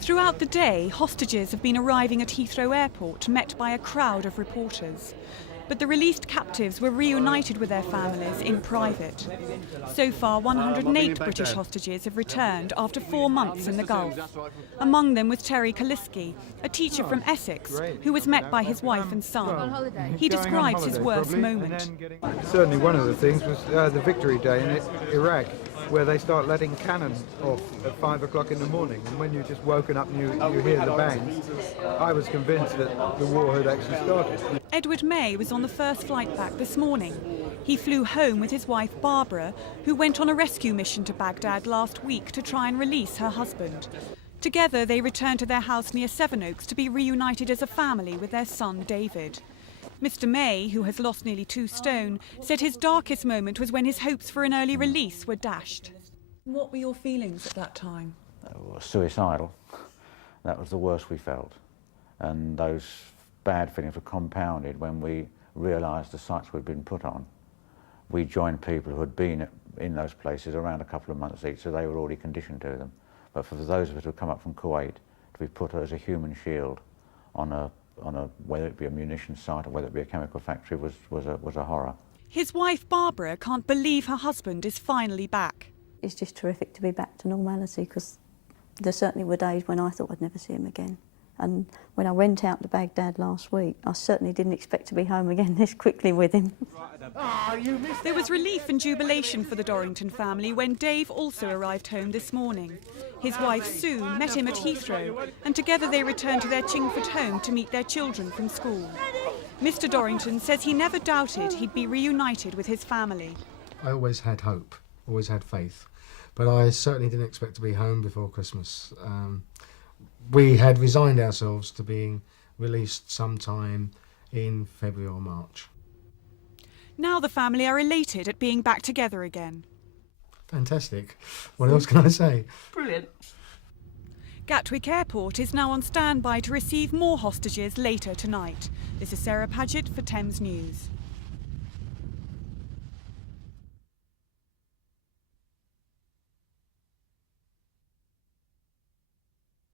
Throughout the day, hostages have been arriving at Heathrow Airport, met by a crowd of reporters. But the released captives were reunited with their families in private. So far, 108 British hostages have returned after 4 months in the Gulf. Among them was Terry Kaliski, a teacher from Essex, who was met by his wife and son. He describes his worst moment. Certainly one of the things was the Victory Day in Iraq, where they start letting cannon off at 5 o'clock in the morning, and when you're just woken up and you hear the bangs, I was convinced that the war had actually started. Edward May was on the first flight back this morning. He flew home with his wife Barbara, who went on a rescue mission to Baghdad last week to try and release her husband. Together they returned to their house near Sevenoaks to be reunited as a family with their son David. Mr. May, who has lost nearly 2 stone, said his darkest moment was when his hopes for an early release were dashed. What were your feelings at that time? Suicidal. That was the worst we felt. And those bad feelings were compounded when we realised the sites we'd been put on. We joined people who had been in those places around a couple of months each, so they were already conditioned to them. But for those of us who had come up from Kuwait, to be put as a human shield on a whether it be a munitions site or whether it be a chemical factory was a horror. His wife Barbara can't believe her husband is finally back. It's just terrific to be back to normality, because there certainly were days when I thought I'd never see him again. And when I went out to Baghdad last week, I certainly didn't expect to be home again this quickly with him. There was relief and jubilation for the Dorrington family when Dave also arrived home this morning. His wife Sue met him at Heathrow, and together they returned to their Chingford home to meet their children from school. Mr. Dorrington says he never doubted he'd be reunited with his family. I always had hope, always had faith, but I certainly didn't expect to be home before Christmas. We had resigned ourselves to being released sometime in February or March. Now the family are elated at being back together again. Fantastic. What else can I say? Brilliant. Gatwick Airport is now on standby to receive more hostages later tonight. This is Sarah Paget for Thames News.